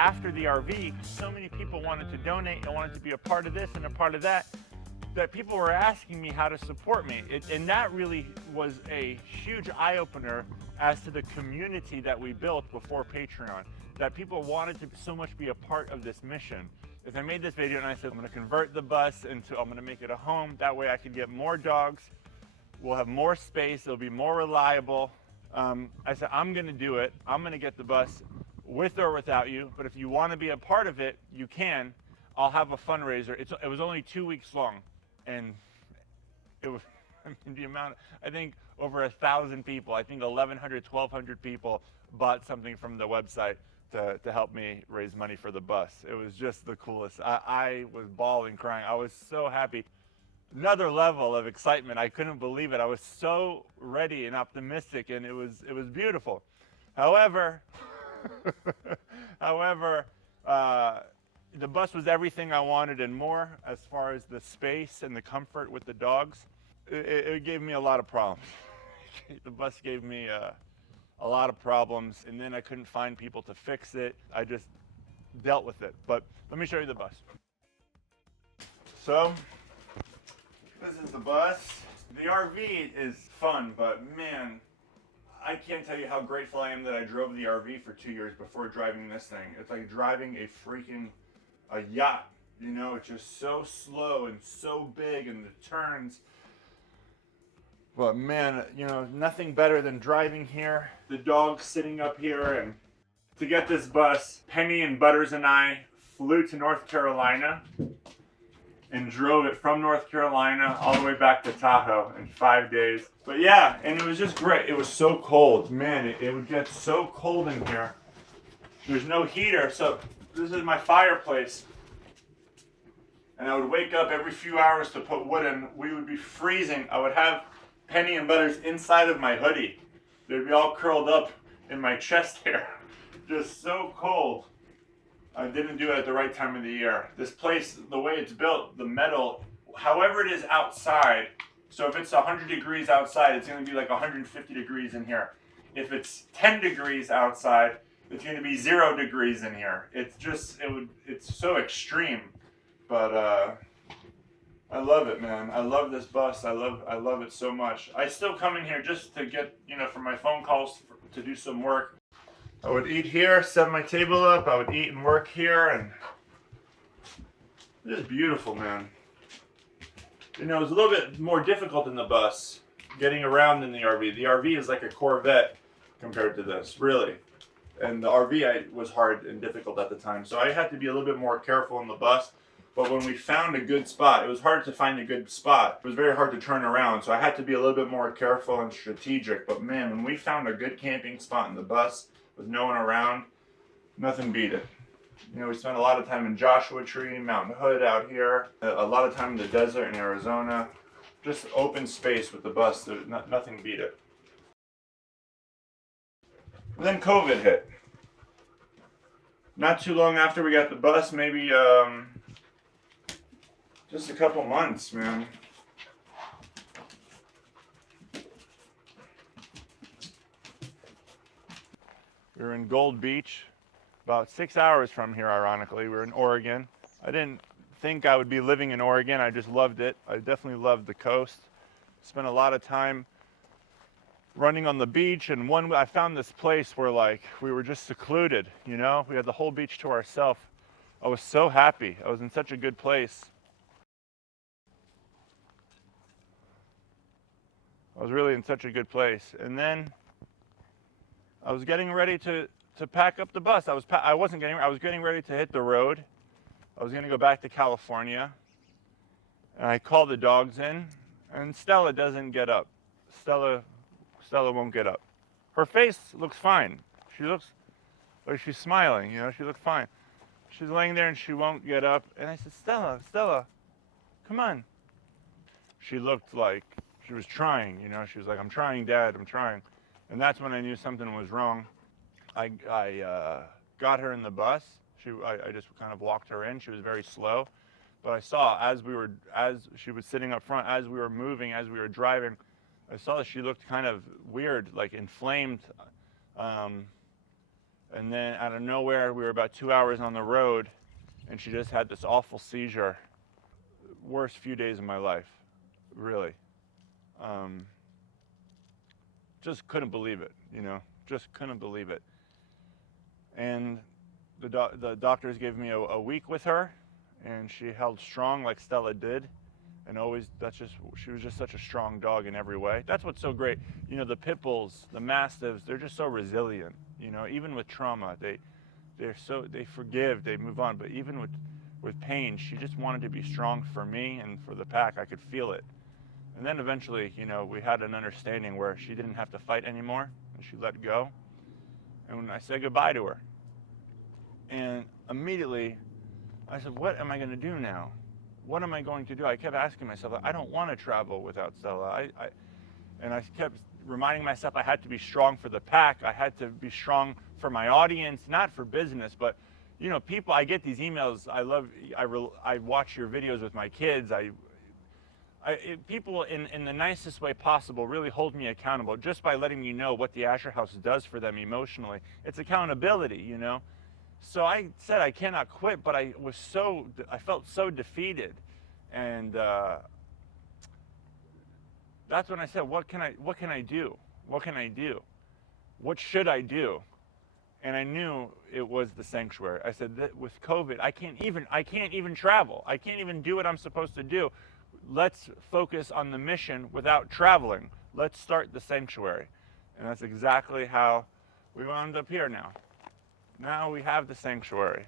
after the RV, so many people wanted to donate and wanted to be a part of this and a part of that, that people were asking me how to support me. And that really was a huge eye-opener as to the community that we built before Patreon, that people wanted to so much be a part of this mission. If I made this video and I said, I'm gonna convert the bus I'm gonna make it a home, that way I could get more dogs, we'll have more space, it'll be more reliable. I said, I'm gonna do it. I'm gonna get the bus with or without you, but if you wanna be a part of it, you can. I'll have a fundraiser. It was only 2 weeks long, and it was, I mean, the amount, I think over 1,000 people, I think 1,100, 1,200 people bought something from the website to help me raise money for the bus. It was just the coolest. I was bawling, crying. I was so happy. Another level of excitement. I couldn't believe it. I was so ready and optimistic, and it was beautiful. However, the bus was everything I wanted and more, as far as the space and the comfort with the dogs. It gave me a lot of problems. The bus gave me a lot of problems, and then I couldn't find people to fix it. I just dealt with it. But let me show you the bus. So, this is the bus. The RV is fun, but man, I can't tell you how grateful I am that I drove the RV for 2 years before driving this thing. It's like driving a yacht, you know, it's just so slow and so big, and the turns. But man, you know, nothing better than driving here. The dog sitting up here, and to get this bus, Penny and Butters and I flew to North Carolina and drove it from North Carolina all the way back to Tahoe in 5 days. But yeah, and it was just great. It was so cold. Man, it would get so cold in here. There's no heater, so this is my fireplace. And I would wake up every few hours to put wood in. We would be freezing. I would have Penny and Butters inside of my hoodie. They'd be all curled up in my chest hair. Just so cold. I didn't do it at the right time of the year. This place, the way it's built, the metal, however it is outside, so if it's 100 degrees outside, it's going to be like 150 degrees in here. If it's 10 degrees outside, it's going to be 0 degrees in here. It's just, it's so extreme. But I love it, man. I love this bus. I love it so much. I still come in here just to get, you know, for my phone calls, to do some work. I would eat here, set my table up, I would eat and work here, and it is beautiful, man. You know, it's a little bit more difficult in the bus, getting around in the RV. The RV is like a Corvette compared to this, really. And the RV was hard and difficult at the time, so I had to be a little bit more careful in the bus. But when we found a good spot, it was hard to find a good spot. It was very hard to turn around, so I had to be a little bit more careful and strategic. But man, when we found a good camping spot in the bus, with no one around, nothing beat it. You know, we spent a lot of time in Joshua Tree, Mountain Hood out here, a lot of time in the desert in Arizona. Just open space with the bus, nothing beat it. And then COVID hit. Not too long after we got the bus, maybe just a couple months, man. We were in Gold Beach, about 6 hours from here, ironically. We were in Oregon. I didn't think I would be living in Oregon. I just loved it. I definitely loved the coast. Spent a lot of time running on the beach, and I found this place where, like, we were just secluded, you know? We had the whole beach to ourselves. I was so happy. I was in such a good place. I was really in such a good place. And then I was getting ready to pack up the bus. I was getting ready to hit the road. I was going to go back to California. And I called the dogs in, and Stella doesn't get up. Stella won't get up. Her face looks fine. She looks like she's smiling, you know, she looks fine. She's laying there and she won't get up. And I said, Stella, come on. She looked like she was trying, you know. She was like, I'm trying, Dad, I'm trying. And that's when I knew something was wrong. I got her in the bus. I just kind of walked her in. She was very slow. But I saw as she was sitting up front, as we were moving, as we were driving, I saw that she looked kind of weird, like inflamed. And then out of nowhere, we were about 2 hours on the road, and she just had this awful seizure. Worst few days of my life, really. Just couldn't believe it, just couldn't believe it. And the doctors gave me a week with her, and she held strong like Stella did. And she was just such a strong dog in every way. That's what's so great. The pit bulls, the mastiffs, they're just so resilient. Even with trauma, they forgive, they move on. But even with pain, she just wanted to be strong for me and for the pack. I could feel it. And then eventually, we had an understanding where she didn't have to fight anymore, and she let go. And when I said goodbye to her, and immediately I said, what am I going to do now? What am I going to do? I kept asking myself, I don't want to travel without Stella. And I kept reminding myself I had to be strong for the pack. I had to be strong for my audience, not for business, but people, I get these emails. I watch your videos with my kids. People in the nicest way possible really hold me accountable just by letting me know what the Asher House does for them emotionally. It's accountability, So I said I cannot quit, but I felt so defeated, and that's when I said, what can I do? What can I do? What should I do? And I knew it was the sanctuary. I said that with COVID, I can't even travel. I can't even do what I'm supposed to do. Let's focus on the mission without traveling. Let's start the sanctuary. And that's exactly how we wound up here now. Now we have the sanctuary.